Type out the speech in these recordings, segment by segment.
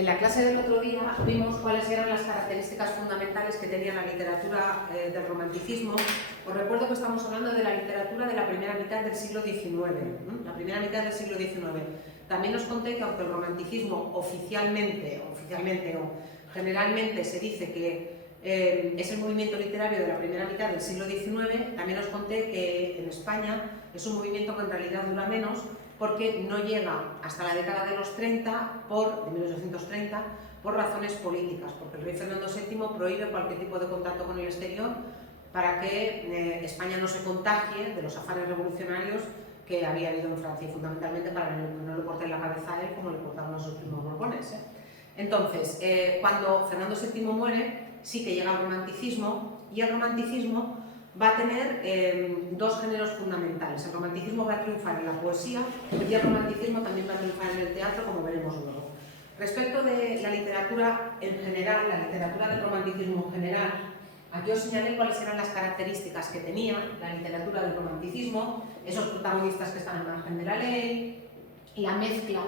En la clase del otro día vimos cuáles eran las características fundamentales que tenía la literatura del romanticismo. Os recuerdo que estamos hablando de la literatura de la primera mitad del siglo XIX, la primera mitad del siglo XIX. También os conté que aunque el romanticismo oficialmente o generalmente se dice que es el movimiento literario de la primera mitad del siglo XIX, también os conté que en España es un movimiento que en realidad dura menos, porque no llega hasta la década de los 30, de 1830, por razones políticas, porque el rey Fernando VII prohíbe cualquier tipo de contacto con el exterior para que España no se contagie de los afanes revolucionarios que había habido en Francia, y fundamentalmente para que no le corten la cabeza a él como le cortaron a sus primos borbones. Entonces, cuando Fernando VII muere, sí que llega el romanticismo, y el romanticismo va a tener dos géneros fundamentales. El romanticismo va a triunfar en la poesía y el romanticismo también va a triunfar en el teatro, como veremos luego. Respecto de la literatura en general, la literatura del romanticismo en general, aquí os señalé cuáles eran las características que tenía la literatura del romanticismo, esos protagonistas que están al margen de la ley, la mezcla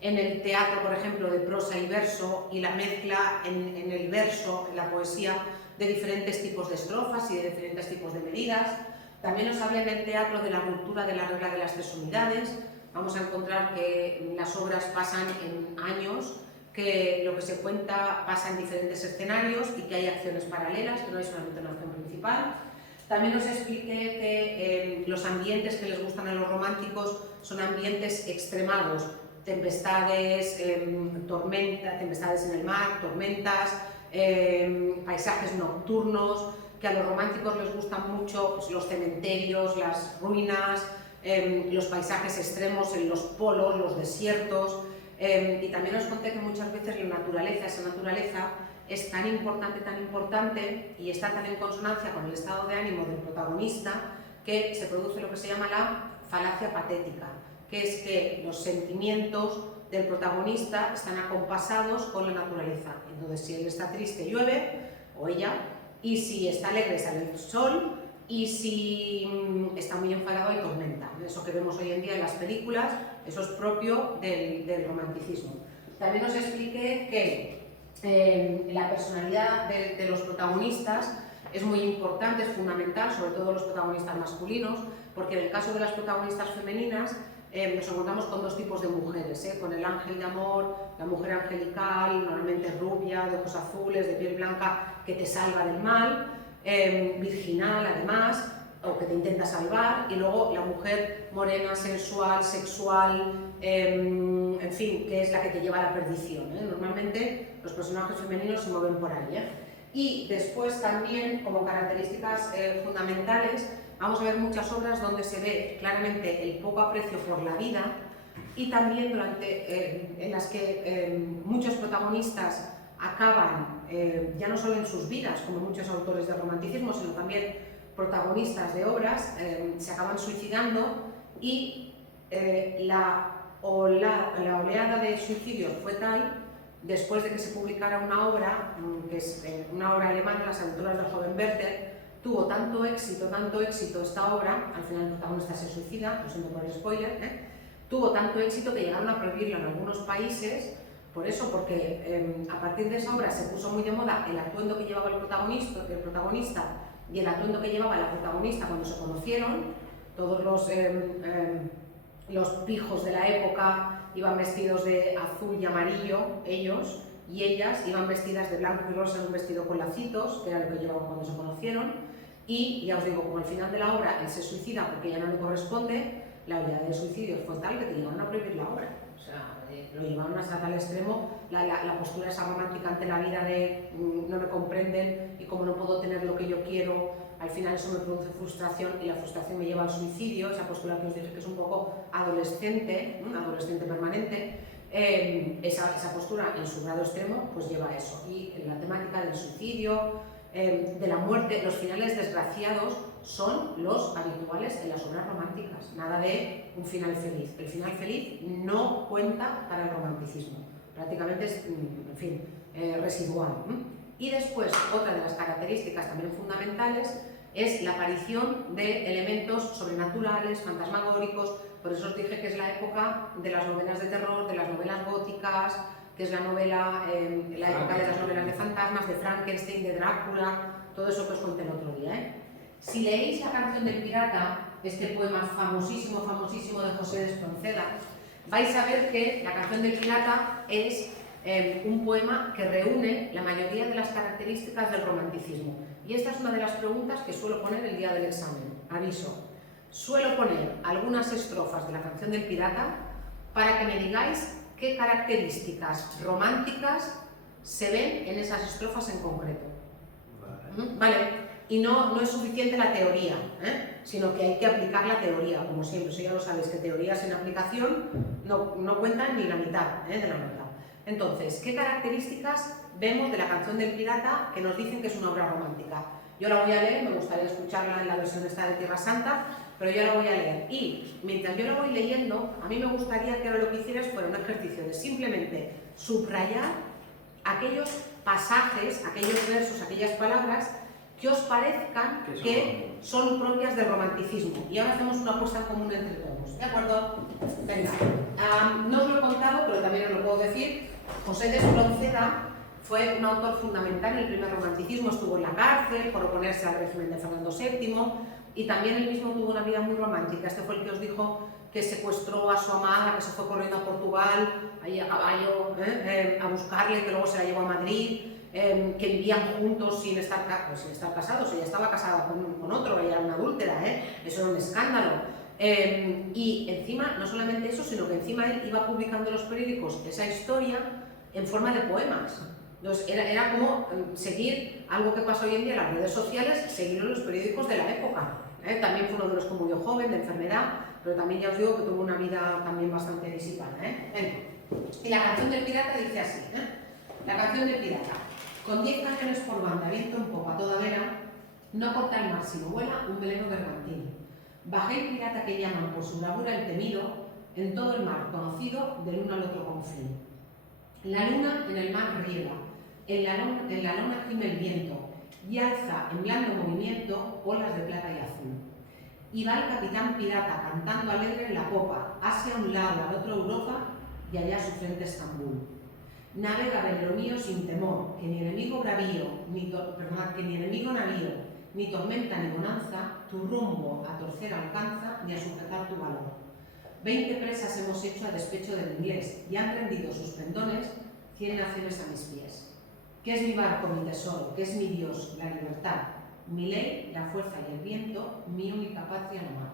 en el teatro, por ejemplo, de prosa y verso, y la mezcla en el verso, en la poesía, de diferentes tipos de estrofas y de diferentes tipos de medidas. También os hablé en el teatro de la ruptura de la regla de las tres unidades. Vamos a encontrar que las obras pasan en años, que lo que se cuenta pasa en diferentes escenarios y que hay acciones paralelas, que no hay solamente una acción principal. También os expliqué que los ambientes que les gustan a los románticos son ambientes extremados, tempestades, tempestades en el mar, tormentas, paisajes nocturnos, que a los románticos les gustan mucho pues, los cementerios, las ruinas, los paisajes extremos en los polos, los desiertos, y también os conté que muchas veces la naturaleza, esa naturaleza, es tan importante y está tan en consonancia con el estado de ánimo del protagonista que se produce lo que se llama la falacia patética, que es que los sentimientos del protagonista están acompasados con la naturaleza. Entonces, si él está triste, llueve, o ella, y si está alegre, sale el sol, y si está muy enfadado, hay tormenta. Eso que vemos hoy en día en las películas, eso es propio del romanticismo. También os expliqué que la personalidad de los protagonistas es muy importante, es fundamental, sobre todo los protagonistas masculinos, porque en el caso de las protagonistas femeninas nos encontramos con dos tipos de mujeres, con el ángel de amor, la mujer angelical, normalmente rubia, de ojos azules, de piel blanca, que te salva del mal, virginal además, o que te intenta salvar, y luego la mujer morena, sensual, sexual, en fin, que es la que te lleva a la perdición. Normalmente los personajes femeninos se mueven por ahí. Y después también, como características fundamentales, vamos a ver muchas obras donde se ve claramente el poco aprecio por la vida, y también en las que muchos protagonistas acaban, ya no solo en sus vidas, como muchos autores del romanticismo, sino también protagonistas de obras, se acaban suicidando, y la oleada de suicidios fue tal, después de que se publicara una obra, que es una obra alemana, Las aventuras del joven Werther. Tuvo tanto éxito esta obra, al final el protagonista se suicida, lo siento por el spoiler, tuvo tanto éxito que llegaron a prohibirlo en algunos países, por eso, porque a partir de esa obra se puso muy de moda el atuendo que llevaba el protagonista y el atuendo que llevaba la protagonista cuando se conocieron. Todos los pijos de la época iban vestidos de azul y amarillo, ellos, y ellas iban vestidas de blanco y rosa en un vestido con lacitos, que era lo que llevaban cuando se conocieron. Y ya os digo, como al final de la obra él se suicida porque ya no le corresponde, la oleada de suicidios fue tal que te llevaron a prohibir la obra. O sea, lo llevaron hasta tal extremo, la postura esa romántica ante la vida de no me comprenden, y como no puedo tener lo que yo quiero, al final eso me produce frustración, y la frustración me lleva al suicidio, esa postura que os dije que es un poco adolescente, adolescente permanente. Esa postura en su grado extremo pues lleva a eso, y la temática del suicidio, de la muerte, los finales desgraciados son los habituales en las obras románticas, nada de un final feliz. El final feliz no cuenta para el romanticismo, prácticamente es, en fin, residual. Y después, otra de las características también fundamentales es la aparición de elementos sobrenaturales, fantasmagóricos. Por eso os dije que es la época de las novelas de terror, de las novelas góticas, que es la novela, la época de las novelas de fantasmas, de Frankenstein, de Drácula, todo eso que os conté el otro día, ¿eh? Si leéis La canción del pirata, este poema famosísimo, famosísimo de José de Espronceda, vais a ver que La canción del pirata es un poema que reúne la mayoría de las características del romanticismo. Y esta es una de las preguntas que suelo poner el día del examen. Aviso. Suelo poner algunas estrofas de La canción del pirata para que me digáis qué características románticas se ven en esas estrofas en concreto. ¿Vale? Y no es suficiente la teoría, sino que hay que aplicar la teoría, como siempre. Eso ya lo sabéis, que teoría sin aplicación no cuentan ni la mitad de la nota. Entonces, ¿qué características vemos de La canción del pirata que nos dicen que es una obra romántica? Yo la voy a leer, me gustaría escucharla en la versión esta de Tierra Santa, pero yo la voy a leer. Y mientras yo la voy leyendo, a mí me gustaría que ahora lo que hicieras fuera un ejercicio de simplemente subrayar aquellos pasajes, aquellos versos, aquellas palabras que os parezcan que son propias del romanticismo. Y ahora hacemos una apuesta en común entre todos, ¿de acuerdo? Venga, no os lo he contado, pero también os lo puedo decir. José de Espronceda fue un autor fundamental en el primer romanticismo, estuvo en la cárcel por oponerse al régimen de Fernando VII y también él mismo tuvo una vida muy romántica. Este fue el que os dijo que secuestró a su amada, que se fue corriendo a Portugal, ahí a caballo, a buscarle, que luego se la llevó a Madrid, que vivían juntos sin estar casados. Ella estaba casada con otro, ella era una adúltera, eso era un escándalo. Y encima, no solamente eso, sino que encima él iba publicando en los periódicos esa historia en forma de poemas. Entonces era como seguir algo que pasa hoy en día en las redes sociales, seguirlo en los periódicos de la época. También fue uno de los que murió joven, de enfermedad, pero también ya os digo que tuvo una vida también bastante disipada. Y La canción del pirata dice así, La canción del pirata. Con 10 cañones por banda, viento en popa toda vela, no corta el mar sino vuela un velero bergantín. Bajé el pirata que llaman por su bravura el temido, en todo el mar conocido del uno al otro confín. La luna en el mar riega, en la lona gime el viento, y alza en blando movimiento olas de plata y azul. Y va el capitán pirata cantando alegre en la popa, hacia un lado, al otro Europa, y allá su frente Estambul. Navega velero mío sin temor, que ni enemigo bravío, que ni enemigo navío, ni tormenta ni bonanza, tu rumbo a torcer alcanza, ni a sujetar tu valor. 20 presas hemos hecho a despecho del inglés, y han rendido sus pendones 100 naciones a mis pies. ¿Qué es mi barco, mi tesoro? ¿Qué es mi Dios, la libertad? Mi ley, la fuerza y el viento, mi única patria la mar.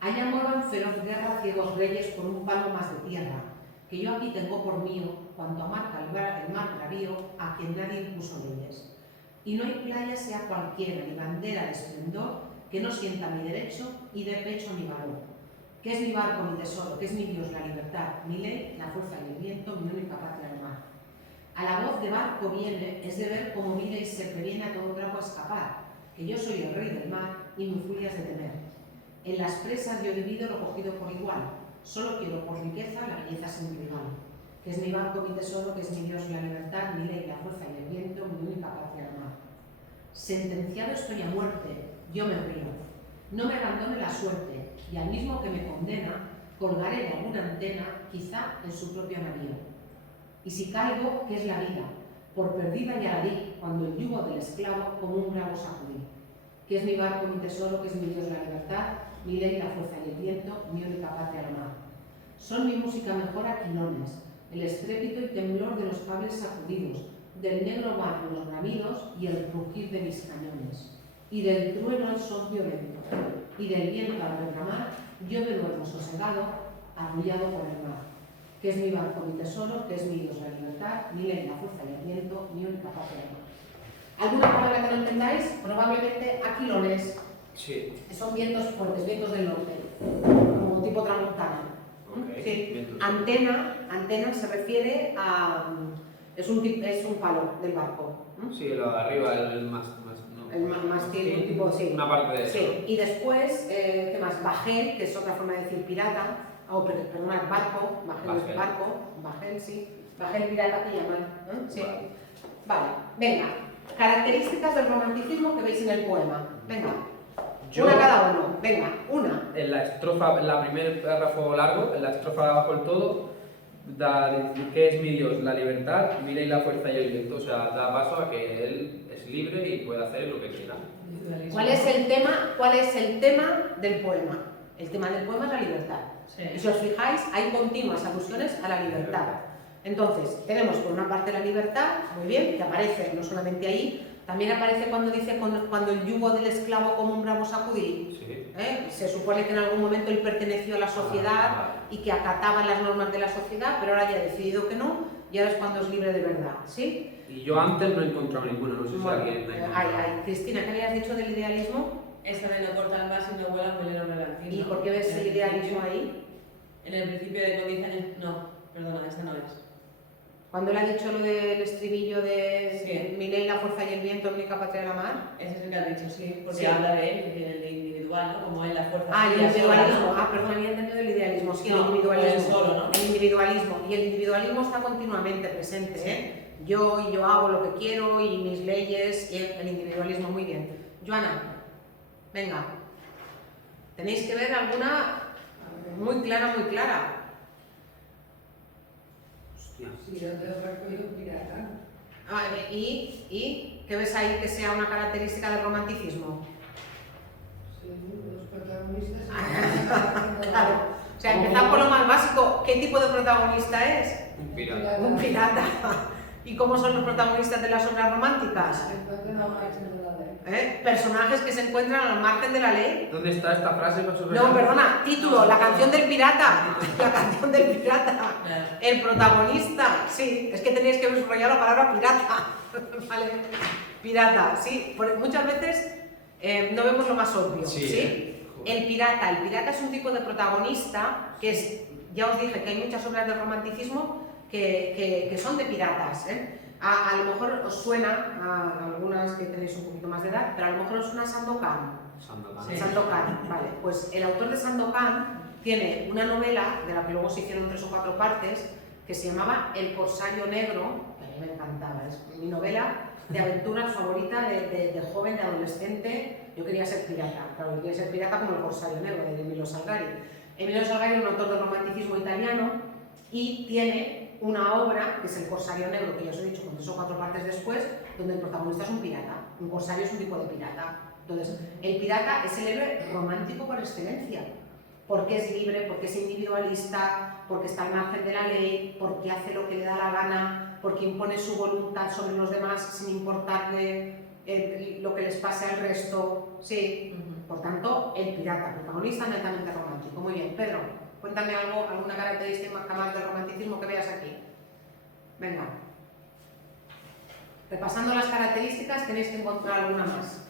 Allá muevan feroz guerra ciegos reyes por un palo más de tierra, que yo aquí tengo por mío, cuanto amarca el mar bravío, a quien nadie impuso leyes. Y no hay playa sea cualquiera, ni bandera de esplendor, que no sienta mi derecho y dé pecho a mi valor. ¿Qué es mi barco, mi tesoro? ¿Qué es mi Dios, la libertad? Mi ley, la fuerza y el viento, mi única patria al mar. A la voz de barco viene, es de ver cómo mira y se previene a todo trapo a escapar, que yo soy el rey del mar y mi furia es de temer. En las presas yo he vivido lo cogido por igual, solo quiero por riqueza la belleza sin rival. Que es mi barco, mi tesoro, que es mi Dios, la libertad, mi ley, la fuerza y el viento, mi única patria al mar. Sentenciado estoy a muerte, yo me río. No me abandone la suerte, y al mismo que me condena, colgaré de alguna antena, quizá en su propio navío. Y si caigo, ¿qué es la vida? Por perdida ya la di, cuando el yugo del esclavo como un bravo sacudí. Que es mi barco, mi tesoro, que es mi Dios, la libertad, mi ley, la fuerza y el viento, mi única patria al mar. Son mi música mejor aquilones, el estrépito y temblor de los cables sacudidos, del negro mar los bramidos y el rugir de mis cañones. Y del trueno el son violento, y del viento al derramar, yo me duermo sosegado, arrullado por el mar. Que es mi barco, mi tesoro, que es mi Dios, la libertad, mi ley, la fuerza y el viento, mi única patria al mar. ¿Alguna palabra que no entendáis? Probablemente aquilones. Sí. Son vientos fuertes, vientos del norte, como tipo tramontana. Okay. Sí. Antena se refiere a... es un palo del barco. Sí, lo de arriba, el mástil, ¿no? El mástil, un tipo, sí. Una parte de eso. Sí. Y después, ¿qué más? Bajel, que es otra forma de decir pirata. Perdón, barco, bajel es barco, bajel, sí. Bajel pirata que llaman. Sí. Vale, venga. Características del romanticismo que veis en el poema. Venga. Una cada uno. Venga, una. En la estrofa, en la primer párrafo largo, en la estrofa de abajo del todo, ¿Qué es mi Dios? La libertad, Milei la fuerza y el viento. O sea, da paso a que él es libre y puede hacer lo que quiera. ¿Cuál es el tema? ¿Cuál es el tema del poema? El tema del poema es la libertad. Sí. Y si os fijáis, hay continuas alusiones a la libertad. Entonces, tenemos por una parte la libertad, muy bien, que aparece no solamente ahí, también aparece cuando dice cuando el yugo del esclavo como un bravo sacudí. Sí. Se supone que en algún momento él perteneció a la sociedad y que acataba las normas de la sociedad, pero ahora ya ha decidido que no, y ahora es cuando es libre de verdad, ¿sí? Y yo antes no he encontrado ninguna, no sé si Bueno, alguien ha ay, Cristina, ¿qué habías dicho del idealismo? Esta vez no cortan más y no vuelan velero relativo. ¿Y por qué ves el idealismo ahí? En el principio de condiciones. No, perdona, esta no es. Cuando él ha dicho lo del estribillo de Sí. Milei, la fuerza y el viento, única patria de la mar. Ese es el que has dicho, sí, porque Sí. habla de él, el individual, ¿no? Como él, la fuerza. Ah, el suya sola, individualismo. ¿no? Ah, perdón, había entendido el idealismo. Sí, el No, individualismo. él solo, ¿no? El individualismo. Y el individualismo está continuamente presente, ¿eh? Yo hago lo que quiero y mis leyes, y el individualismo, muy bien. Joana, venga. Tenéis que ver alguna muy clara, muy clara. Hostia. Sí, yo tengo recogido pirata. ¿Y qué ves ahí que sea una característica del romanticismo? Sí, los protagonistas. Claro. O sea, empezar por lo más básico. ¿Qué tipo de protagonista es? Un pirata. Un pirata. ¿Y cómo son los protagonistas de las obras románticas? Se encuentran a margen de la ley. Personajes que se encuentran al margen de la ley. ¿Dónde está esta frase? No, perdona, título, la canción del pirata. La canción del pirata. Claro. El protagonista, sí, es que tenéis que subrayar la palabra pirata. Vale, pirata, sí. Muchas veces no vemos lo más obvio, Sí, ¿sí? El pirata es un tipo de protagonista que es, ya os dije que hay muchas obras del romanticismo que son de piratas, ¿eh? A lo mejor os suena, a algunas que tenéis un poquito más de edad, pero a lo mejor os suena Sandokan. Sandokan. Sí. Sandokan, vale. Pues el autor de Sandokan tiene una novela, de la que luego se hicieron 3 o 4 partes, que se llamaba El Corsario Negro, que a mí me encantaba, es mi novela de aventuras favorita de joven, de adolescente. Yo quería ser pirata, claro, yo quería ser pirata como El Corsario Negro, de Emilio Salgari. Emilio Salgari es un autor del romanticismo italiano y tiene una obra, que es El Corsario Negro, que ya os he dicho con 3 o 4 partes después, donde el protagonista es un pirata. Un corsario es un tipo de pirata. Entonces, el pirata es el héroe romántico por excelencia, porque es libre, porque es individualista, porque está al margen de la ley, porque hace lo que le da la gana, porque impone su voluntad sobre los demás sin importarle lo que les pase al resto. Sí, por tanto, el pirata, protagonista netamente romántico. Muy bien, Pedro, cuéntame algo, alguna característica más del romanticismo que veas aquí. Venga. Repasando las características, tenéis que encontrar alguna más.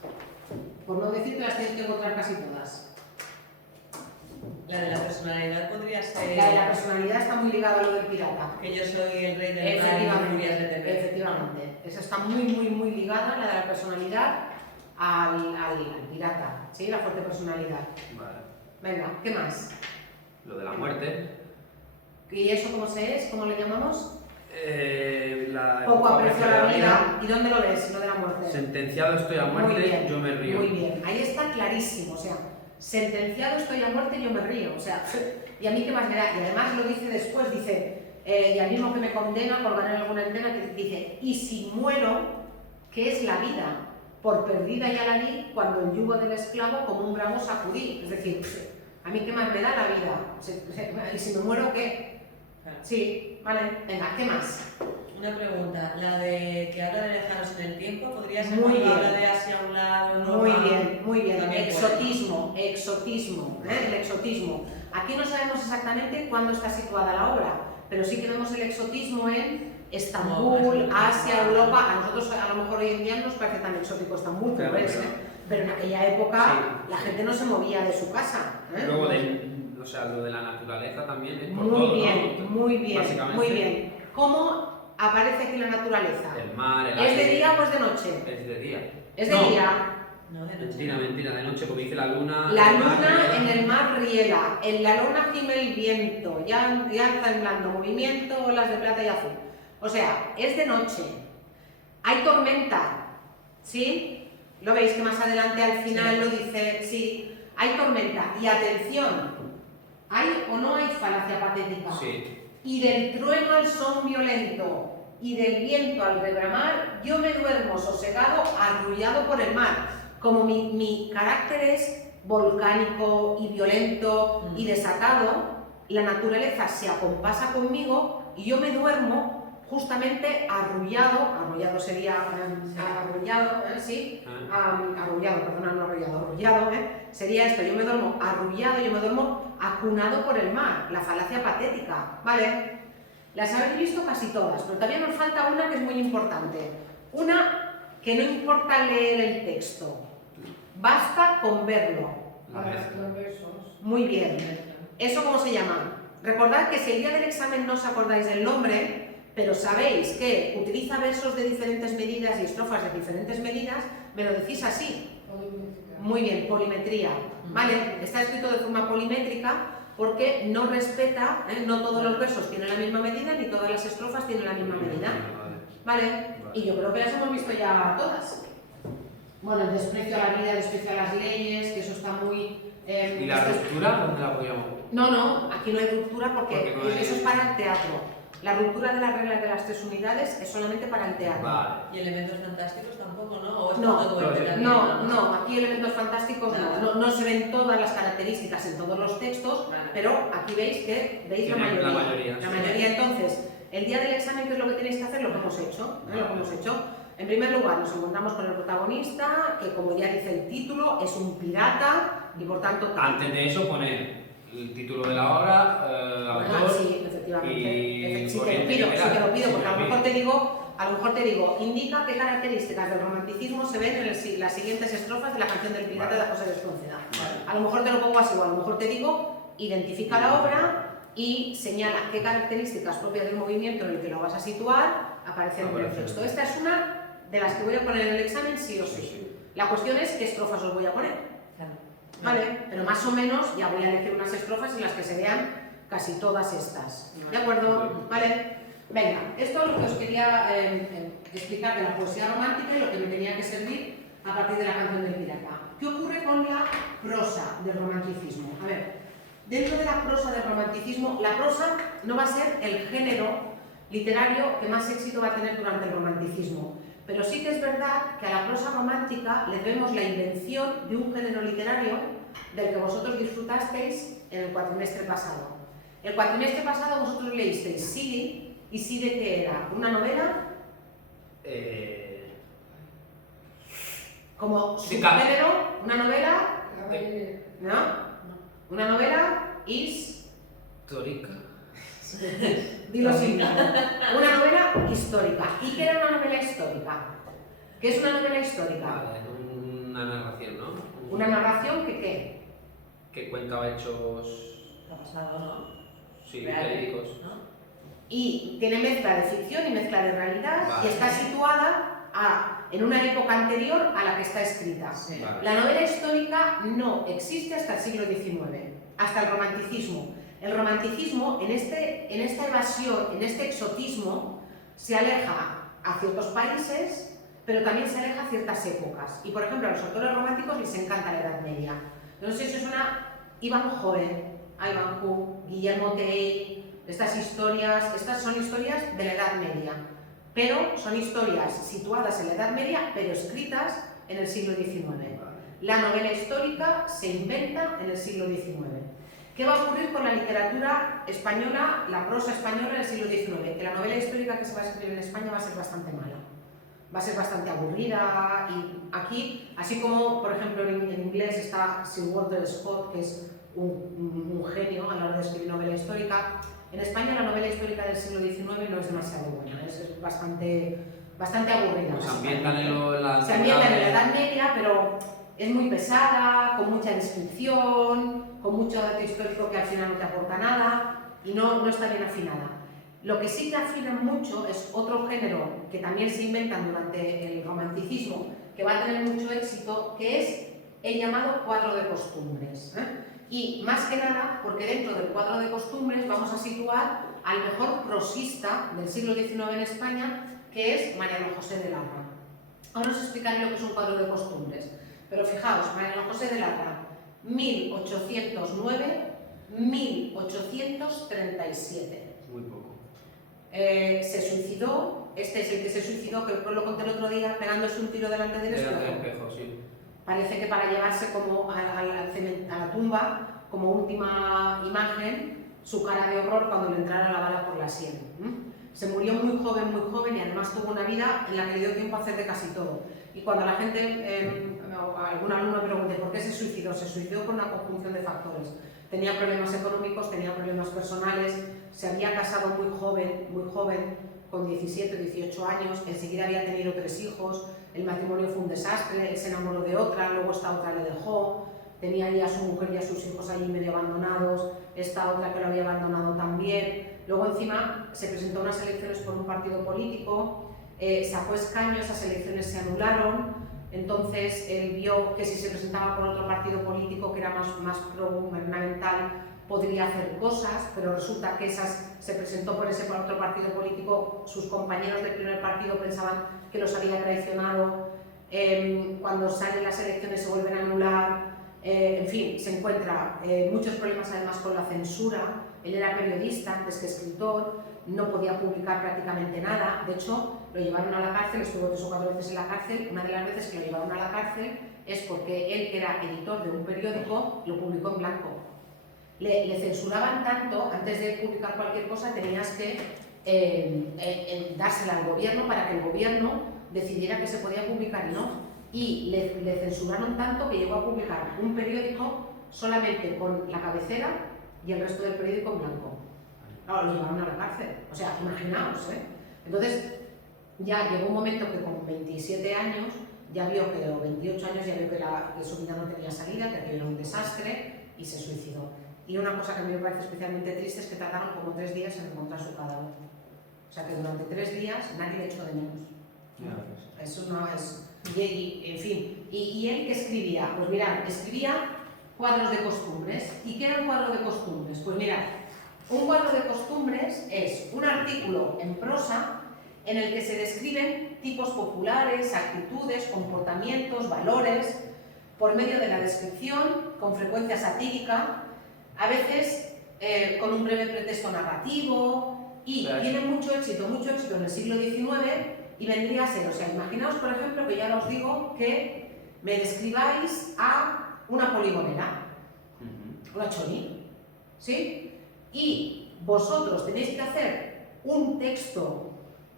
Por no decir que las tenéis que encontrar casi todas. La de la personalidad podría ser. La de la personalidad está muy ligada a lo del pirata. Que yo soy el rey del mar y furias de temer. Efectivamente. Esa está muy ligada, la de la personalidad, al pirata. ¿Sí? La fuerte personalidad. Vale. Venga, ¿qué más? Lo de la muerte. ¿Y eso cómo se es? ¿Cómo le llamamos? La Poco aprecio a la vida. ¿Y dónde lo ves, lo de la muerte? Sentenciado estoy a Muy muerte, bien, yo me río. Muy bien, ahí está clarísimo, o sea, sentenciado estoy a muerte, yo me río, o sea, y a mí qué más me da, y además lo dice después, dice, y al mismo que me condena, colgaré en alguna antena, que dice, y si muero, ¿qué es la vida? Por perdida ya la di, cuando el yugo del esclavo como un bravo sacudí, es decir, a mí qué más me da la vida, y si me muero, ¿qué? Claro. Sí, vale, venga, ¿qué más? Una pregunta, la de que habla de lejanos en el tiempo, ¿podría ser Muy cuando bien. habla de Asia a un lado, Europa? Muy bien, También exotismo, el exotismo. Aquí no sabemos exactamente cuándo está situada la obra, pero sí que vemos el exotismo en Estambul, Asia, Europa. A nosotros a lo mejor hoy en día nos parece tan exótico Estambul, Claro, pero, pero en aquella época Sí. la gente no se movía de su casa. Luego, o sea, lo de la naturaleza también es por Muy todo, bien, ¿no? muy bien, Básicamente. muy bien. ¿Cómo aparece aquí la naturaleza? El mar, el ¿Es de aire. día o es de noche? Es de día. Es de No. día. No, de noche. Mentira, mentira, de noche, porque dice la luna. La el mar, luna en el mar riela, en la luna gime el viento, ya está temblando, movimiento, olas de plata y azul. O sea, es de noche. Hay tormenta, ¿sí? Lo veis que más adelante al final Sí. lo dice, sí, hay tormenta. Y atención, ¿hay o no hay falacia patética? Sí. y del trueno al son violento, y del viento al rebramar, yo me duermo sosegado, arrullado por el mar. Como mi carácter es volcánico y violento y desatado, la naturaleza se acompasa conmigo y yo me duermo justamente arrullado sería arrullado, sería esto, yo me duermo arrullado, yo me duermo acunado por el mar, la falacia patética, ¿vale? Las habéis visto casi todas, pero todavía nos falta una que es muy importante, una que no importa leer el texto, basta con verlo. Los versos. Muy bien. ¿Eso cómo se llama? Recordad que si el día del examen no os acordáis del nombre, pero sabéis que utiliza versos de diferentes medidas y estrofas de diferentes medidas, me lo decís así. Polimétrica. Muy bien, polimetría. ¿Vale? Está escrito de forma polimétrica porque no respeta, no todos los versos tienen la misma medida ni todas las estrofas tienen la misma medida. ¿Vale? Y yo creo que las hemos visto ya todas. Bueno, el desprecio a la vida, el desprecio a las leyes, que eso está muy... ¿Y la ruptura dónde la podíamos? No, aquí no hay ruptura porque no hay- eso es para el teatro. La ruptura de las reglas de las 3 unidades es solamente para el teatro. Vale. Y elementos fantásticos tampoco, ¿no? ¿O es No, todo también, no, aquí elementos fantásticos no se ven todas las características en todos los textos, Vale. pero aquí veis que veis la Tienen mayoría. la mayoría, sí. La mayoría, entonces, el día del examen, ¿qué es lo que tenéis que hacer? Lo que hemos hecho, lo que hemos hecho. En primer lugar, nos encontramos con el protagonista, que como ya dice el título, es un pirata y por tanto... Antes de eso poner el título de la obra, autor, sí, efectivamente. y Sí, te lo corriente pido, literaria. porque a lo mejor te digo, indica qué características del romanticismo se ven en las siguientes estrofas de la canción del pirata de José de Espronceda. A lo mejor te lo pongo así, o a lo mejor te digo, identifica la obra y señala qué características propias del movimiento en el que lo vas a situar aparecen en el texto. Esta es una de las que voy a poner en el examen sí o sí. La cuestión es qué estrofas os voy a poner. Vale, pero más o menos ya voy a elegir unas estrofas en las que se vean casi todas estas. ¿De acuerdo? Vale. Venga, esto es lo que os quería explicar de la poesía romántica y lo que me tenía que servir a partir de la canción del pirata. ¿Qué ocurre con la prosa del romanticismo? A ver, dentro de la prosa del romanticismo, la prosa no va a ser el género literario que más éxito va a tener durante el romanticismo. Pero sí que es verdad que a la prosa romántica le debemos la invención de un género literario del que vosotros disfrutasteis en el cuatrimestre pasado. El cuatrimestre pasado vosotros leísteis Silly, ¿y Silly qué era? ¿Una novela? Como subgénero, una novela, ¿no? Una novela histórica. Dilo sin una novela histórica. ¿Y qué era una novela histórica? ¿Qué es una novela histórica? Vale, una narración, ¿no? ¿Una narración que qué? Que cuenta hechos... Ha pasado, ¿no? Sí, Reales, verídicos. ¿no? Y tiene mezcla de ficción y mezcla de realidad, Vale. y está situada en una época anterior a la que está escrita. Sí. Vale. La novela histórica no existe hasta el siglo XIX, hasta el romanticismo. El romanticismo, en esta evasión, en este exotismo, se aleja a ciertos países, pero también se aleja a ciertas épocas. Y, por ejemplo, a los autores románticos les encanta la Edad Media. No sé si os suena Ivanhoe, Guillermo Tell, estas son historias de la Edad Media, pero son historias situadas en la Edad Media, pero escritas en el siglo XIX. La novela histórica se inventa en el siglo XIX. ¿Qué va a ocurrir con la literatura española, la prosa española en el siglo XIX? Que la novela histórica que se va a escribir en España va a ser bastante mala, va a ser bastante aburrida, y aquí, así como por ejemplo en inglés está Sir Walter Scott, que es un genio a la hora de escribir novela histórica, en España la novela histórica del siglo XIX no es demasiado buena, es bastante aburrida. Se ambientan en la... Se ambientan en la Edad Media, pero es muy pesada, con mucha descripción, con mucho dato histórico que al final no te aporta nada y no está bien afinada. Lo que sí que afina mucho es otro género que también se inventan durante el romanticismo, que va a tener mucho éxito, que es el llamado cuadro de costumbres. Y más que nada, porque dentro del cuadro de costumbres vamos a situar al mejor prosista del siglo XIX en España, que es Mariano José de Larra. Ahora os explicaré lo que es un cuadro de costumbres. Pero fijaos, Mariano José de Larra, 1809-1837. Muy poco. se suicidó. Este es el que se suicidó, que lo conté el otro día, pegándose un tiro delante del Delante del espejo. espejo, sí. Parece que para llevarse como a la tumba, como última imagen, su cara de horror cuando le entrara la bala por la sien. Se murió muy joven y además tuvo una vida en la que le dio tiempo a hacer de casi todo. Y cuando la gente, algún alumno me pregunta ¿por qué se suicidó? Se suicidó por una conjunción de factores. Tenía problemas económicos, tenía problemas personales, se había casado muy joven, con 17 o 18 años, enseguida había tenido 3 hijos, el matrimonio fue un desastre, él se enamoró de otra, luego esta otra le dejó, tenía ya a su mujer y a sus hijos allí medio abandonados, esta otra que lo había abandonado también. Luego encima se presentó a unas elecciones por un partido político, sacó escaños, esas elecciones se anularon, entonces él vio que si se presentaba por otro partido político que era más pro-gubernamental podría hacer cosas, pero resulta que se presentó por otro partido político, sus compañeros del primer partido pensaban que los había traicionado, cuando salen las elecciones se vuelven a anular, en fin, se encuentra muchos problemas además con la censura. Él era periodista antes que escritor, no podía publicar prácticamente nada, de hecho lo llevaron a la cárcel, estuvo 3 o 4 veces en la cárcel. Una de las veces que lo llevaron a la cárcel es porque él, que era editor de un periódico, lo publicó en blanco. Le censuraban tanto, antes de publicar cualquier cosa tenías que dársela al gobierno para que el gobierno decidiera que se podía publicar y no. Y le censuraron tanto que llegó a publicar un periódico solamente con la cabecera y el resto del periódico en blanco. Claro, lo llevaron a la cárcel, o sea, imaginaos, ¿eh? Entonces, ya llegó un momento que con 27 años, ya vio que, o 28 años, ya vio que su vida no tenía salida, que aquello era un desastre y se suicidó. Y una cosa que a mí me parece especialmente triste es que tardaron como 3 días en encontrar su cadáver. O sea, que durante 3 días nadie le echó de menos. Eso no es... en fin, ¿y él qué escribía? Pues mirad, escribía cuadros de costumbres. ¿Y qué era un cuadro de costumbres? Pues mirad, un cuadro de costumbres es un artículo en prosa en el que se describen tipos populares, actitudes, comportamientos, valores, por medio de la descripción, con frecuencia satírica, a veces con un breve pretexto narrativo, y tiene mucho éxito en el siglo XIX, y vendría a ser, o sea, imaginaos por ejemplo que ya os digo que me describáis a una poligonera, una choni, ¿sí? Y vosotros tenéis que hacer un texto,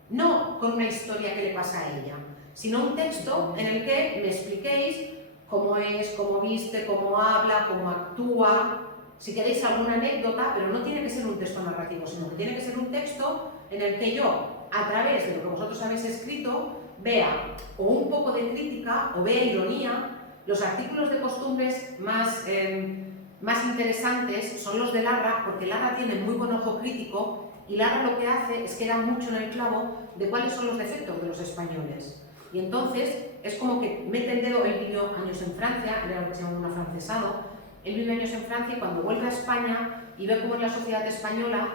no con una historia que le pasa a ella, sino un texto en el que me expliquéis cómo es, cómo viste, cómo habla, cómo actúa, si queréis alguna anécdota, pero no tiene que ser un texto narrativo, sino que tiene que ser un texto en el que yo, a través de lo que vosotros habéis escrito, vea o un poco de crítica o vea ironía. Los artículos de costumbres más interesantes son los de Larra, porque Larra tiene muy buen ojo crítico y Larra lo que hace es que da mucho en el clavo de cuáles son los defectos de los españoles. Y entonces es como que mete el dedo. Él vivió años en Francia, era lo que se llama un afrancesado. Él vive años en Francia y cuando vuelve a España y ve cómo es la sociedad española,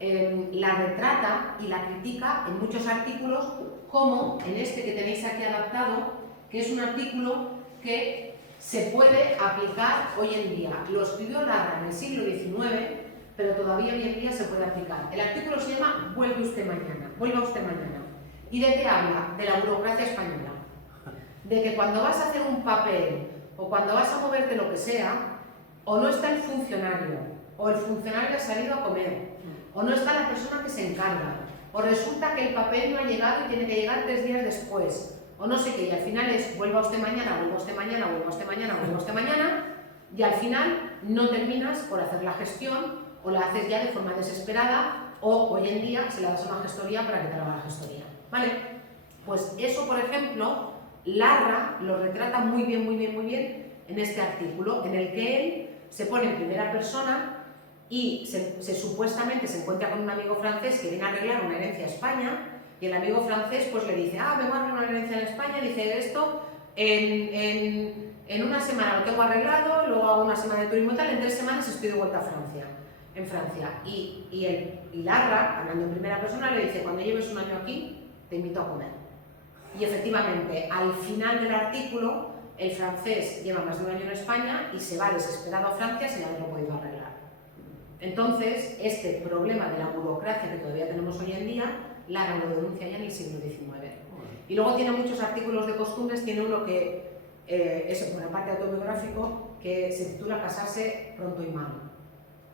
la retrata y la critica en muchos artículos, como en este que tenéis aquí adaptado, que es un artículo que se puede aplicar hoy en día. Lo escribió Larra en el siglo XIX, pero todavía hoy en día se puede aplicar. El artículo se llama Vuelva usted mañana. ¿Y de qué habla? De la burocracia española. De que cuando vas a hacer un papel o cuando vas a moverte lo que sea, o no está el funcionario, o el funcionario ha salido a comer, o no está la persona que se encarga, o resulta que el papel no ha llegado y tiene que llegar 3 días después, o no sé qué, y al final es vuelva usted mañana, vuelva usted mañana, vuelva usted mañana, vuelva usted mañana, y al final no terminas por hacer la gestión, o la haces ya de forma desesperada, o hoy en día se la das a una gestoría para que te haga la gestoría, ¿vale? Pues eso, por ejemplo, Larra lo retrata muy bien en este artículo, en el que él se pone en primera persona y supuestamente se encuentra con un amigo francés que viene a arreglar una herencia a España, y el amigo francés pues le dice, vengo a arreglar una herencia en España, dice esto, en una semana lo tengo arreglado, luego hago una semana de turismo y tal, en 3 semanas estoy de vuelta a Francia, en Francia. Y Larra, hablando en primera persona, le dice, cuando lleves un año aquí, te invito a comer. Y efectivamente, al final del artículo, el francés lleva más de un año en España y se va desesperado a Francia sin haberlo podido arreglar. Entonces, este problema de la burocracia que todavía tenemos hoy en día, Lara lo denuncia ya en el siglo XIX. Y luego tiene muchos artículos de costumbres, tiene uno que es una parte autobiográfico que se titula Casarse pronto y mal,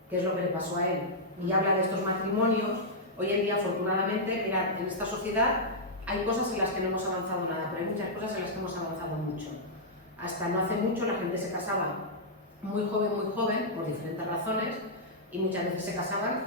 que es lo que le pasó a él. Y habla de estos matrimonios. Hoy en día, afortunadamente, mirad, en esta sociedad hay cosas en las que no hemos avanzado nada, pero hay muchas cosas en las que hemos avanzado mucho. Hasta no hace mucho la gente se casaba muy joven, por diferentes razones, y muchas veces se casaban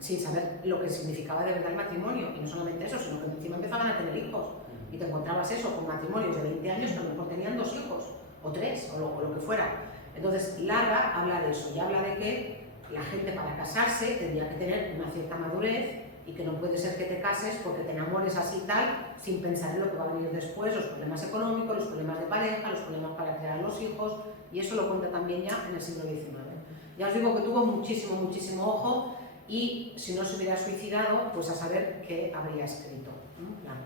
sin saber lo que significaba de verdad el matrimonio. Y no solamente eso, sino que encima empezaban a tener hijos. Y te encontrabas eso con matrimonios de 20 años que a lo mejor tenían 2 hijos, o 3, o lo que fuera. Entonces, Larra habla de eso, y habla de que la gente para casarse tendría que tener una cierta madurez, y que no puede ser que te cases porque te enamores así y tal, sin pensar en lo que va a venir después, los problemas económicos, los problemas de pareja, los problemas para criar a los hijos, y eso lo cuenta también ya en el siglo XIX. Ya os digo que tuvo muchísimo ojo, y si no se hubiera suicidado, pues a saber qué habría escrito. Claro.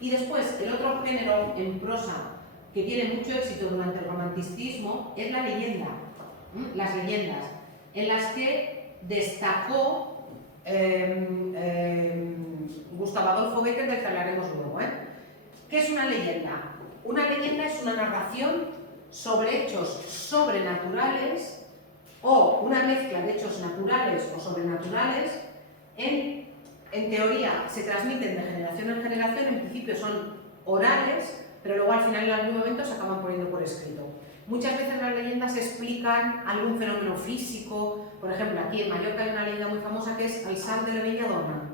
Y después, el otro género en prosa que tiene mucho éxito durante el romanticismo es la leyenda, las leyendas, en las que destacó Gustavo Adolfo Bécquer, del que hablaremos luego. ¿Qué es una leyenda? Una leyenda es una narración sobre hechos sobrenaturales o una mezcla de hechos naturales o sobrenaturales. En teoría se transmiten de generación en generación, en principio son orales, pero luego al final en algún momento se acaban poniendo por escrito. Muchas veces las leyendas explican algún fenómeno físico. Por ejemplo, aquí en Mallorca hay una leyenda muy famosa que es el Salt de la Belladona,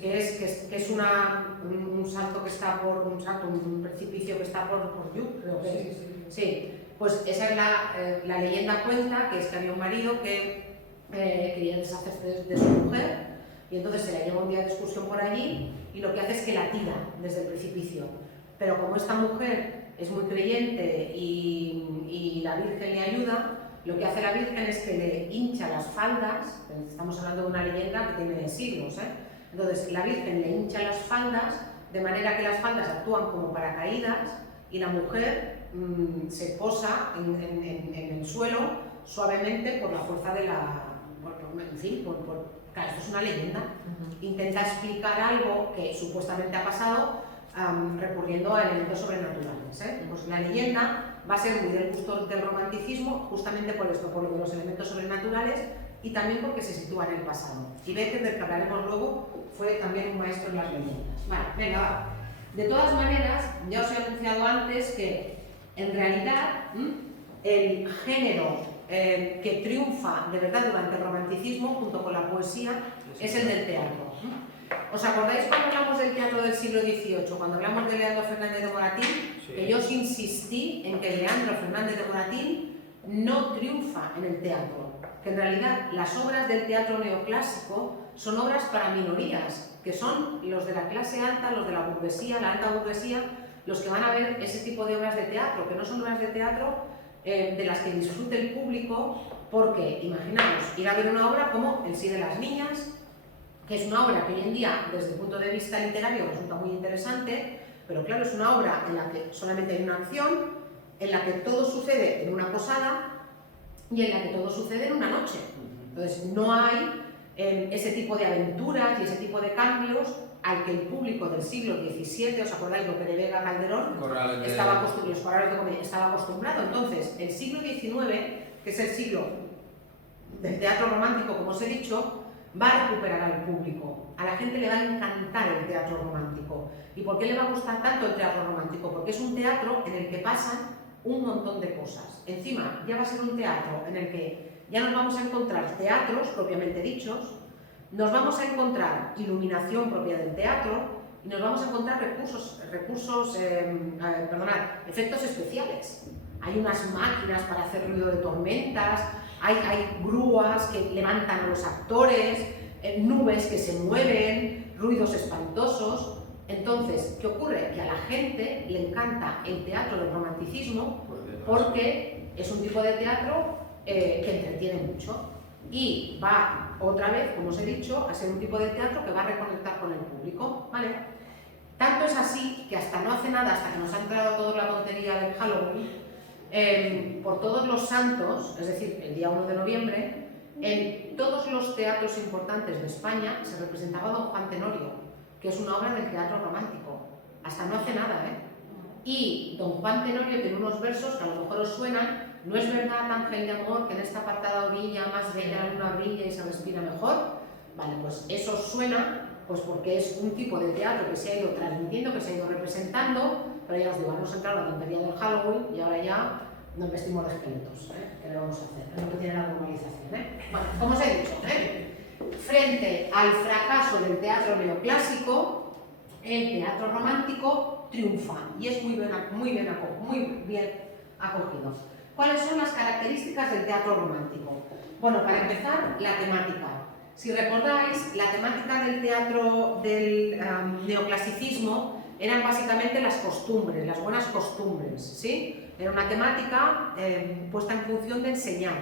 que es un salto que está por un precipicio que está por Lluc, creo que es. Sí, pues esa es la leyenda cuenta que es que había un marido que quería deshacerse de su mujer, y entonces se la lleva un día de excursión por allí y lo que hace es que la tira desde el precipicio. Pero como esta mujer es muy creyente y la Virgen le ayuda, lo que hace la Virgen es que le hincha las faldas. Estamos hablando de una leyenda que tiene siglos, Entonces la Virgen le hincha las faldas de manera que las faldas actúan como paracaídas y la mujer se posa en el suelo suavemente por la fuerza de la... en fin, claro, esto es una leyenda. Intenta explicar algo que supuestamente ha pasado recurriendo a elementos sobrenaturales. Pues la leyenda va a ser muy del gusto del romanticismo, justamente por esto, por lo de los elementos sobrenaturales, y también porque se sitúa en el pasado. Y Bécquer, del que hablaremos luego, fue también un maestro en las leyendas. Vale, venga, va. De todas maneras, ya os he anunciado antes que, en realidad, el género que triunfa de verdad durante el romanticismo, junto con la poesía, es el del teatro. ¿Os acordáis cuando hablamos del teatro del siglo XVIII, cuando hablamos de Leandro Fernández de Moratín? Sí. Que yo os insistí en que Leandro Fernández de Moratín no triunfa en el teatro, que en realidad las obras del teatro neoclásico son obras para minorías, que son los de la clase alta, los de la burguesía, la alta burguesía, los que van a ver ese tipo de obras de teatro, que no son obras de teatro de las que disfrute el público, porque imaginaos ir a ver una obra como El sí de las niñas, que es una obra que hoy en día, desde el punto de vista literario, resulta muy interesante, pero claro, es una obra en la que solamente hay una acción, en la que todo sucede en una posada y en la que todo sucede en una noche. Entonces, no hay ese tipo de aventuras y ese tipo de cambios al que el público del siglo XVII, ¿os acordáis? Lope de Vega, Calderón, estaba acostumbrado. Entonces, el siglo XIX, que es el siglo del teatro romántico, como os he dicho, va a recuperar al público. A la gente le va a encantar el teatro romántico. ¿Y por qué le va a gustar tanto el teatro romántico? Porque es un teatro en el que pasan un montón de cosas. Encima, ya va a ser un teatro en el que ya nos vamos a encontrar teatros propiamente dichos, nos vamos a encontrar iluminación propia del teatro y nos vamos a encontrar efectos especiales. Hay unas máquinas para hacer ruido de tormentas, hay grúas que levantan a los actores, nubes que se mueven, ruidos espantosos. Entonces, ¿qué ocurre? Que a la gente le encanta el teatro del romanticismo porque es un tipo de teatro que entretiene mucho y va otra vez, como os he dicho, a ser un tipo de teatro que va a reconectar con el público, ¿vale? Tanto es así que hasta no hace nada, hasta que nos ha entrado toda la tontería del Halloween, por todos los santos, es decir, el día 1 de noviembre, En todos los teatros importantes de España se representaba Don Juan Tenorio, que es una obra del teatro romántico, hasta no hace nada, ¿eh? Y Don Juan Tenorio tiene unos versos que a lo mejor os suenan: no es verdad, ángel de amor, que en esta apartada orilla más bella la luna brilla y se respira mejor. Vale, pues eso suena, pues porque es un tipo de teatro que se ha ido transmitiendo, que se ha ido representando, pero ya os digo, hemos entrado en la tontería del Halloween y ahora ya nos vestimos de esqueletos, ¿eh? ¿Qué le vamos a hacer? Es lo que tiene la globalización, ¿eh? Bueno, como os he dicho, frente al fracaso del teatro neoclásico, el teatro romántico triunfa y es muy bien acogido. ¿Cuáles son las características del teatro romántico? Bueno, para empezar, la temática. Si recordáis, la temática del teatro del neoclasicismo eran básicamente las costumbres, las buenas costumbres, ¿sí? Era una temática puesta en función de enseñar,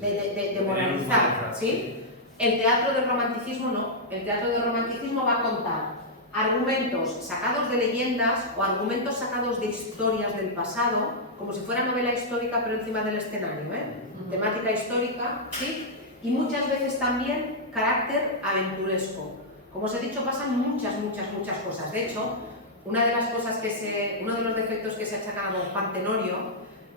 de moralizar, ¿sí? El teatro del romanticismo no. El teatro del romanticismo va a contar argumentos sacados de leyendas o argumentos sacados de historias del pasado, como si fuera novela histórica pero encima del escenario, ¿eh? Temática histórica, ¿sí? Y muchas veces también carácter aventuresco. Como os he dicho, pasan muchas cosas. De hecho, uno de los defectos que se achacan a Don Juan Tenorio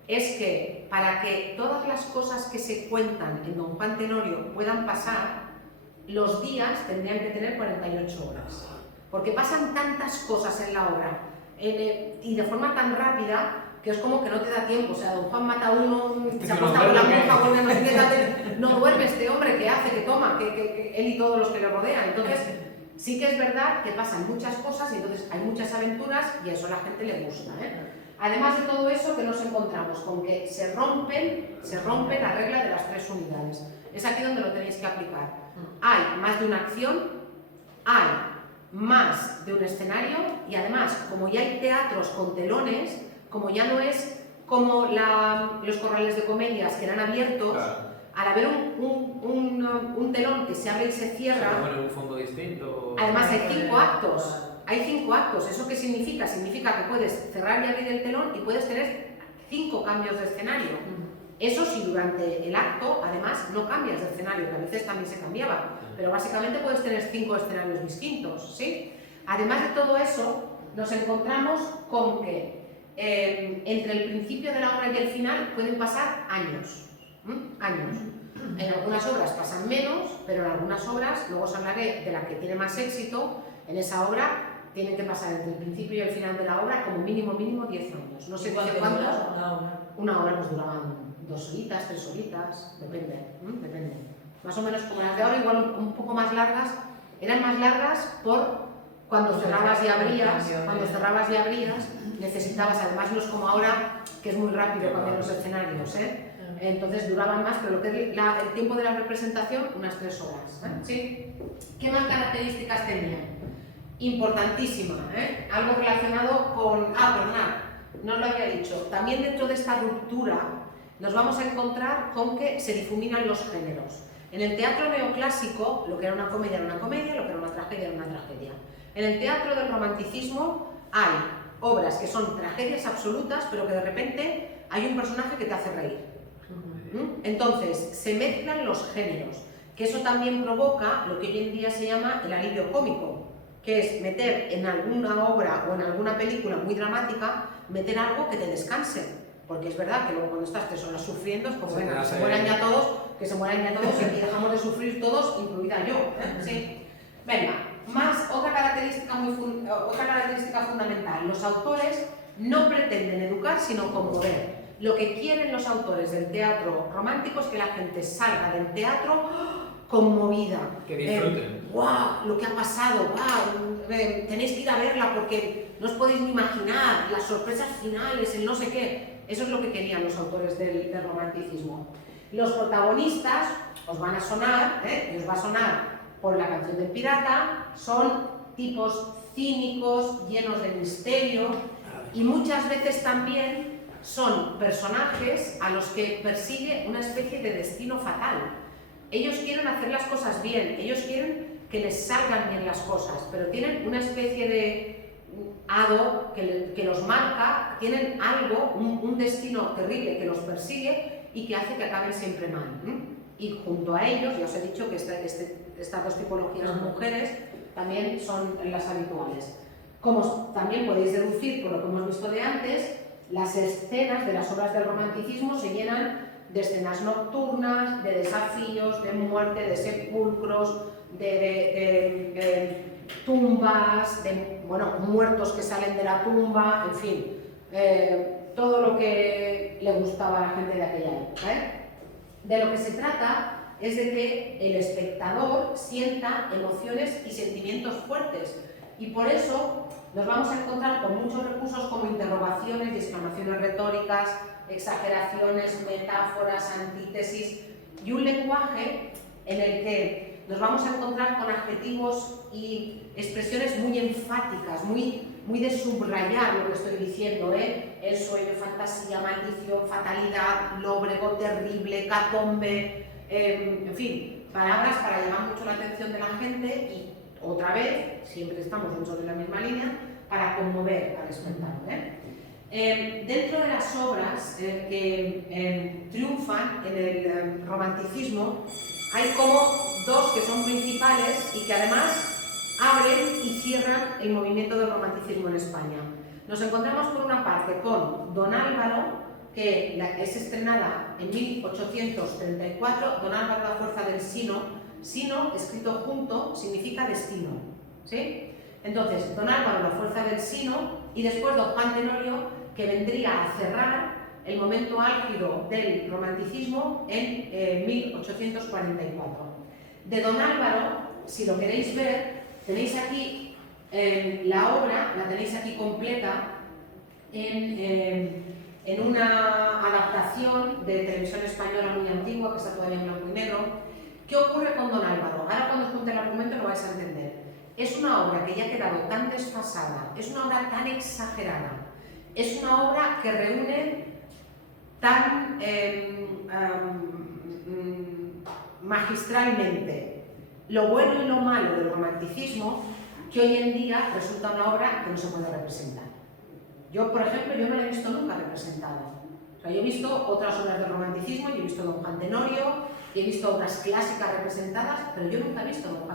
es que para que todas las cosas que se cuentan en Don Juan Tenorio puedan pasar, los días tendrían que tener 48 horas. Porque pasan tantas cosas en la obra y de forma tan rápida que es como que no te da tiempo. O sea, Don Juan mata a uno, se acuesta con la monja, vuelve a no sé qué, no duerme este hombre, ¿qué hace? ¿Qué toma? Que él y todos los que le rodean. Entonces, sí que es verdad que pasan muchas cosas y entonces hay muchas aventuras y a eso a la gente le gusta, ¿eh? Además de todo eso, que nos encontramos con que se rompe la regla de las 3 unidades. Es aquí donde lo tenéis que aplicar. Hay más de una acción, hay más de un escenario y además, como ya hay teatros con telones, como ya no es como los corrales de comedias que eran abiertos, claro. Al haber un telón que se abre y se cierra, se pone un fondo distinto. Además hay 5 actos. Hay 5 actos. ¿Eso qué significa? Significa que puedes cerrar y abrir el telón y puedes tener 5 cambios de escenario. Eso si durante el acto, además, no cambias de escenario, que a veces también se cambiaba, pero básicamente puedes tener 5 escenarios distintos, ¿sí? Además de todo eso, nos encontramos con que entre el principio de la obra y el final pueden pasar años. Años. En algunas obras pasan menos, pero en algunas obras, luego os hablaré de la que tiene más éxito, en esa obra tienen que pasar entre el principio y el final de la obra como mínimo 10 años. No sé cuántos. Una obra pues duraban 2 horitas, 3 horitas, depende. Más o menos como las de ahora, igual un poco más largas. Eran más largas por cuando cerrabas y abrías, necesitabas, además no es como ahora, que es muy rápido cambiar los escenarios, ¿eh? Entonces duraban más, pero lo que es el tiempo de la representación, unas 3 horas, ¿eh? ¿Sí? ¿Qué más características tenían? Importantísima, ¿eh? Algo relacionado con... perdonad, no os lo había dicho. También dentro de esta ruptura nos vamos a encontrar con que se difuminan los géneros. En el teatro neoclásico, lo que era una comedia era una comedia, lo que era una tragedia era una tragedia. En el teatro del romanticismo hay obras que son tragedias absolutas, pero que de repente hay un personaje que te hace reír. Entonces, se mezclan los géneros, que eso también provoca lo que hoy en día se llama el alivio cómico, que es meter en alguna obra o en alguna película muy dramática, meter algo que te descanse. Porque es verdad que luego cuando estás 3 horas sufriendo es como, venga, que se mueran ya todos y dejamos de sufrir todos, incluida yo. ¿Sí? Venga, otra característica fundamental. Los autores no pretenden educar, sino conmover. Lo que quieren los autores del teatro romántico es que la gente salga del teatro conmovida. Que disfruten. ¡Guau! Lo que ha pasado, ¡guau! Tenéis que ir a verla porque no os podéis ni imaginar las sorpresas finales, el no sé qué. Eso es lo que querían los autores del romanticismo. Los protagonistas os van a sonar, y os va a sonar por la canción del pirata, son tipos cínicos, llenos de misterio y muchas veces también son personajes a los que persigue una especie de destino fatal. Ellos quieren hacer las cosas bien, ellos quieren que les salgan bien las cosas, pero tienen una especie de hado que los marca, tienen algo, un destino terrible que los persigue y que hace que acaben siempre mal. y junto a ellos, ya os he dicho que estas dos tipologías de mujeres también son las habituales. Como también podéis deducir por lo que hemos visto de antes, las escenas de las obras del romanticismo se llenan de escenas nocturnas, de desafíos, de muerte, de sepulcros, de tumbas, de muertos que salen de la tumba, en fin, todo lo que le gustaba a la gente de aquella época. De lo que se trata es de que el espectador sienta emociones y sentimientos fuertes, y por eso nos vamos a encontrar con muchos recursos como interrogaciones y exclamaciones retóricas, exageraciones, metáforas, antítesis, y un lenguaje en el que nos vamos a encontrar con adjetivos y expresiones muy enfáticas, muy de subrayar lo que estoy diciendo, el sueño, fantasía, maldición, fatalidad, lóbrego, terrible, catombe, en fin, palabras para llamar mucho la atención de la gente y, otra vez, siempre estamos dentro de la misma línea, para conmover al espectador. Dentro de las obras que triunfan en el romanticismo, hay como dos que son principales y que además abren y cierran el movimiento del romanticismo en España. Nos encontramos por una parte con Don Álvaro, que es estrenada en 1834, Don Álvaro la fuerza del sino. Sino, escrito junto, significa destino, ¿sí? Entonces, Don Álvaro la fuerza del sino, y después Don Juan Tenorio, que vendría a cerrar el momento álgido del romanticismo en 1844. De Don Álvaro, si lo queréis ver, tenéis aquí la obra, la tenéis aquí completa en una adaptación de televisión española muy antigua, que está todavía en blanco y negro. ¿Qué ocurre con Don Álvaro? Ahora cuando os cuente el argumento lo vais a entender. Es una obra que ya ha quedado tan desfasada, es una obra tan exagerada, es una obra que reúne tan magistralmente lo bueno y lo malo del romanticismo, que hoy en día resulta una obra que no se puede representar. Yo, por ejemplo, yo no la he visto nunca representada. O sea, yo he visto otras obras del romanticismo, yo he visto Don Juan Tenorio, y he visto obras clásicas representadas, pero yo nunca he visto Don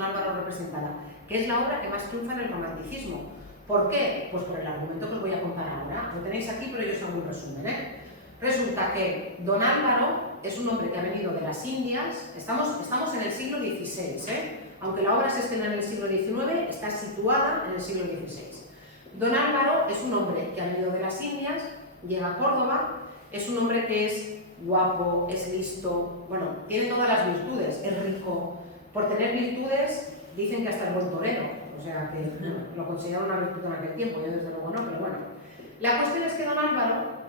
Álvaro representada, que es la obra que más triunfa en el romanticismo. ¿Por qué? Pues por el argumento que os voy a contar ahora. Lo tenéis aquí, pero yo os hago un resumen. Resulta que Don Álvaro es un hombre que ha venido de las Indias, estamos en el siglo XVI, aunque la obra se estrena en el siglo XIX, está situada en el siglo XVI. Don Álvaro es un hombre que ha venido de las Indias, llega a Córdoba, es un hombre que es guapo, es listo, bueno, tiene todas las virtudes, es rico. Por tener virtudes dicen que hasta el buen torero, o sea que lo consideran una virtud en aquel tiempo, yo desde luego no, pero bueno. La cuestión es que Don Álvaro,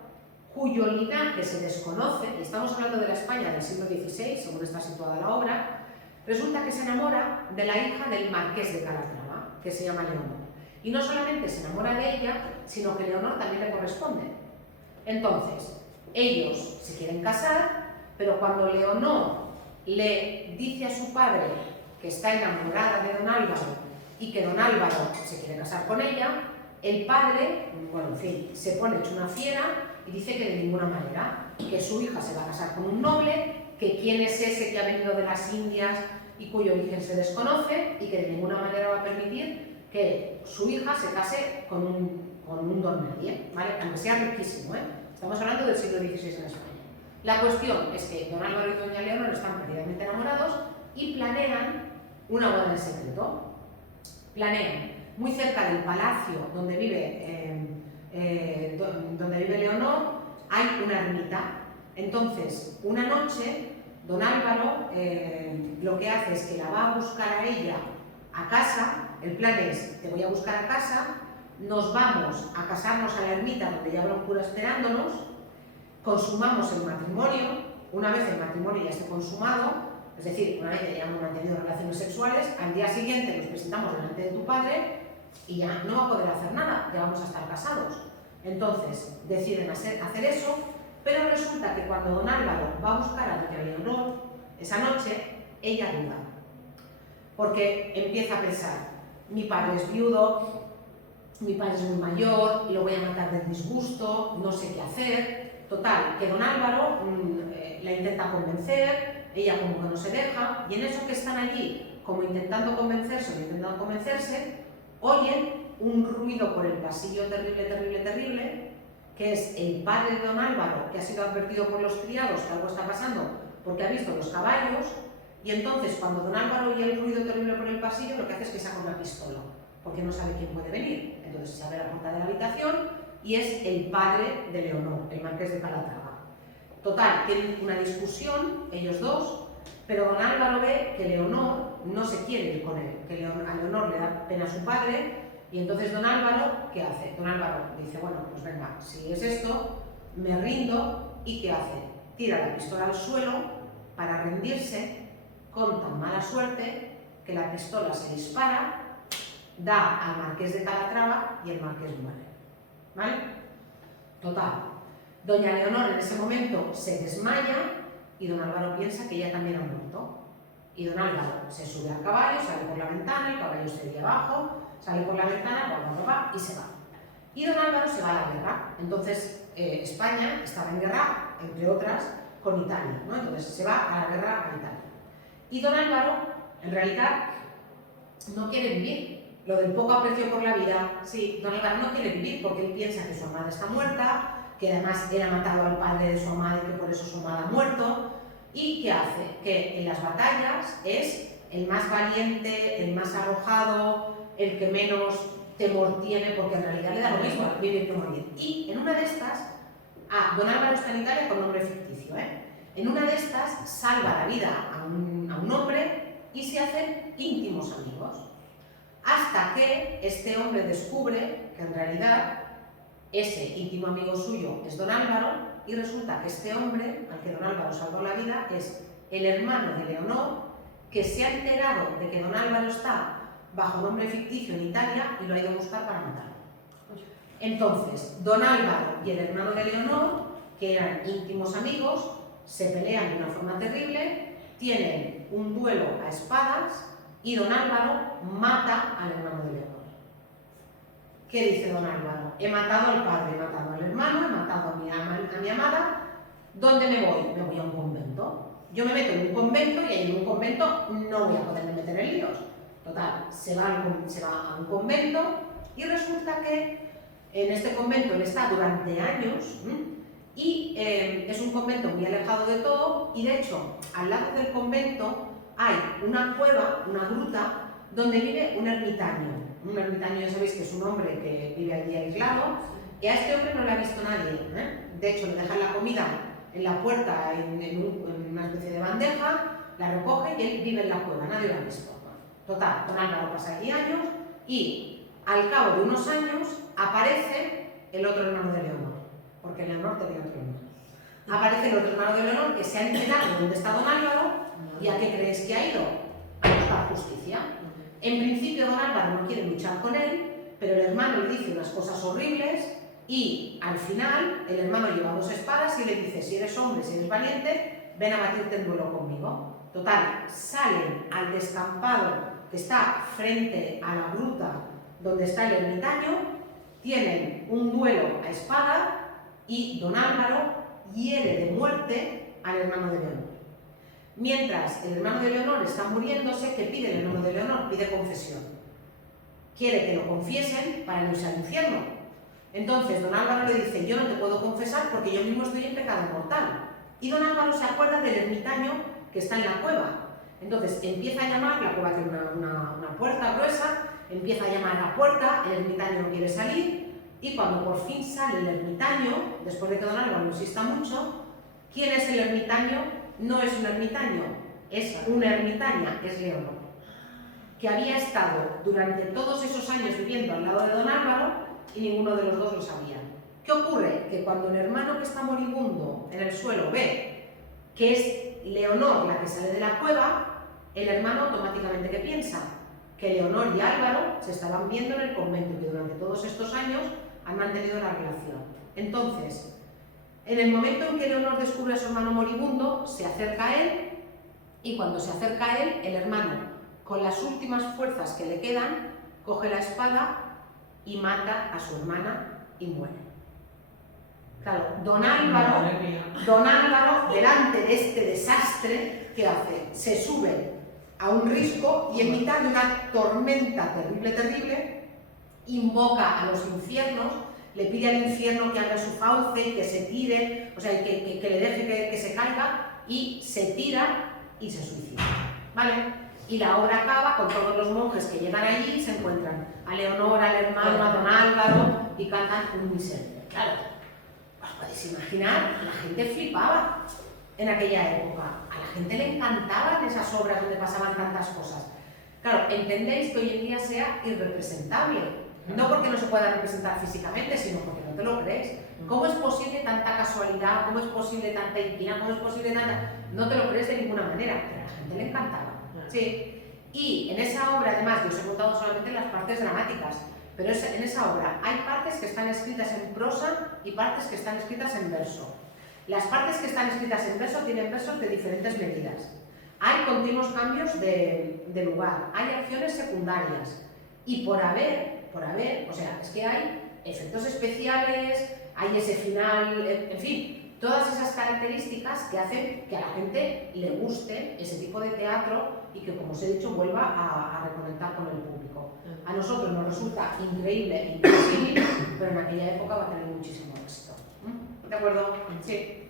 cuyo linaje se desconoce, y estamos hablando de la España del siglo XVI, según está situada la obra, resulta que se enamora de la hija del marqués de Calatrava, que se llama Leonor. Y no solamente se enamora de ella, sino que Leonor también le corresponde. Entonces, ellos se quieren casar, pero cuando Leonor le dice a su padre que está enamorada de Don Álvaro y que Don Álvaro se quiere casar con ella, el padre, bueno, en fin, se pone hecho una fiera y dice que de ninguna manera, que su hija se va a casar con un noble, que quién es ese que ha venido de las Indias y cuyo origen se desconoce, y que de ninguna manera va a permitir que su hija se case con un don nadie, ¿vale? Aunque sea riquísimo, Estamos hablando del siglo XVI en España. La cuestión es que Don Álvaro y Doña Leonor están perdidamente enamorados y planean una boda en secreto. Planean muy cerca del palacio donde vive Leonor, hay una ermita. Entonces, una noche, Don Álvaro lo que hace es que la va a buscar a ella a casa. El plan es, te voy a buscar a casa, nos vamos a casarnos a la ermita donde ya habrá un cura esperándonos, consumamos el matrimonio. Una vez el matrimonio ya esté consumado, es decir, una vez que hayamos mantenido relaciones sexuales, al día siguiente nos presentamos delante de tu padre y ya no va a poder hacer nada, ya vamos a estar casados. Entonces deciden hacer eso, pero resulta que cuando Don Álvaro va a buscar a Doña Leonor esa noche, ella duda, porque empieza a pensar, mi padre es viudo, mi padre es muy mayor, lo voy a matar del disgusto, no sé qué hacer. Total, que don Álvaro la intenta convencer, ella como que no se deja, y en eso que están allí, como intentando convencerse, oyen un ruido por el pasillo terrible, terrible, terrible, que es el padre de don Álvaro, que ha sido advertido por los criados que algo está pasando porque ha visto los caballos, y entonces cuando don Álvaro oye el ruido terrible por el pasillo, lo que hace es que saca una pistola, porque no sabe quién puede venir. Entonces se abre la puerta de la habitación y es el padre de Leonor, el marqués de Calatrava. Total, tienen una discusión, ellos dos, pero don Álvaro ve que Leonor no se quiere ir con él, que a Leonor le da pena a su padre, y entonces don Álvaro, ¿qué hace? Don Álvaro dice, bueno, pues venga, si es esto, me rindo, ¿y qué hace? Tira la pistola al suelo para rendirse, con tan mala suerte que la pistola se dispara, da al marqués de Calatrava y el marqués muere. ¿Vale? Total. Doña Leonor en ese momento se desmaya y don Álvaro piensa que ella también ha muerto. Y don Álvaro se sube al caballo, sale por la ventana, el caballo se iría abajo, sale por la ventana, y se va. Y don Álvaro se va a la guerra. Entonces España estaba en guerra, entre otras, con Italia, ¿no? Entonces se va a la guerra a Italia. Y don Álvaro, en realidad, no quiere vivir. Lo del poco aprecio por la vida, sí, don Álvaro no quiere vivir porque él piensa que su amada está muerta, que además él ha matado al padre de su amada y que por eso su amada ha muerto. ¿Y qué hace? Que en las batallas es el más valiente, el más arrojado, el que menos temor tiene, porque en realidad le da lo mismo vivir que morir. Y en una de estas, don Álvaro está en Italia con nombre ficticio, en una de estas salva la vida a un hombre y se hacen íntimos amigos. Hasta que este hombre descubre que en realidad ese íntimo amigo suyo es don Álvaro, y resulta que este hombre, al que don Álvaro salvó la vida, es el hermano de Leonor, que se ha enterado de que don Álvaro está bajo nombre ficticio en Italia y lo ha ido a buscar para matarlo. Entonces, don Álvaro y el hermano de Leonor, que eran íntimos amigos, se pelean de una forma terrible, tienen un duelo a espadas y don Álvaro mata al hermano de Leonor. ¿Qué dice don Álvaro? He matado al padre, he matado al hermano, he matado a mi amada. ¿Dónde me voy? Me voy a un convento. Yo me meto en un convento y ahí en un convento no voy a poderme meter en líos. Total, se va a un convento y resulta que en este convento él está durante años y es un convento muy alejado de todo, y de hecho al lado del convento hay una cueva, una gruta, donde vive un ermitaño. Un ermitaño, ya sabéis que es un hombre que vive allí aislado, y a este hombre no le ha visto nadie. De hecho, le dejan la comida en la puerta, en una especie de bandeja, la recoge y él vive en la cueva, nadie lo ha visto. Total, don Álvaro pasa aquí años y al cabo de unos años aparece el otro hermano de Leonor, porque Leonor tenía otro hermano. Aparece el otro hermano de Leonor que se ha enterado de dónde está don Álvaro, y ¿a qué crees que ha ido? A buscar justicia. En principio don Álvaro no quiere luchar con él, pero el hermano le dice unas cosas horribles y al final el hermano lleva dos espadas y le dice: si eres hombre, si eres valiente, ven a batirte en duelo conmigo. Total, salen al descampado que está frente a la gruta donde está el ermitaño, tienen un duelo a espada y don Álvaro hiere de muerte al hermano de Leonor. Mientras el hermano de Leonor está muriéndose, ¿qué pide el hermano de Leonor? Pide confesión. Quiere que lo confiesen para no irse al infierno. Entonces don Álvaro le dice: yo no te puedo confesar porque yo mismo estoy en pecado mortal. Y don Álvaro se acuerda del ermitaño que está en la cueva. Entonces empieza a llamar, la cueva tiene una puerta gruesa, empieza a llamar a la puerta, el ermitaño no quiere salir, y cuando por fin sale el ermitaño, después de que don Álvaro insista mucho, ¿quién es el ermitaño? No es un ermitaño, es una ermitaña, es Leonor, que había estado durante todos esos años viviendo al lado de don Álvaro y ninguno de los dos lo sabía. ¿Qué ocurre? Que cuando el hermano que está moribundo en el suelo ve que es Leonor la que sale de la cueva, el hermano automáticamente ¿qué piensa? Que Leonor y Álvaro se estaban viendo en el convento, que durante todos estos años han mantenido la relación. Entonces, en el momento en que Leonor descubre a su hermano moribundo, se acerca a él, y cuando se acerca a él, el hermano, con las últimas fuerzas que le quedan, coge la espada y mata a su hermana y muere. Claro, Don Álvaro, delante de este desastre, ¿qué hace? Se sube a un risco y en mitad de una tormenta terrible, invoca a los infiernos, le pide al infierno que abra su fauce y que se tire, o sea, que le deje que se caiga, y se tira y se suicida, ¿vale? Y la obra acaba con todos los monjes que llegan allí y se encuentran a Leonor, al hermano, a Don Álvaro y cantan un miserere. Claro, os podéis imaginar, la gente flipaba en aquella época, a la gente le encantaban esas obras donde pasaban tantas cosas. Claro, entendéis que hoy en día sea irrepresentable, no porque no se pueda representar físicamente, sino porque no te lo crees. ¿Cómo es posible tanta casualidad? ¿Cómo es posible tanta inquina? ¿Cómo es posible tanta...? No te lo crees de ninguna manera, pero a la gente le encantaba. Sí. Y en esa obra, además, yo os he contado solamente las partes dramáticas, pero en esa obra hay partes que están escritas en prosa y partes que están escritas en verso. Las partes que están escritas en verso tienen versos de diferentes medidas. Hay continuos cambios de lugar, hay acciones secundarias y por haber, o sea, es que hay efectos especiales, hay ese final, en fin, todas esas características que hacen que a la gente le guste ese tipo de teatro y que, como os he dicho, vuelva a reconectar con el público. A nosotros nos resulta increíble e imposible, pero en aquella época va a tener muchísimo éxito. ¿De acuerdo? Sí.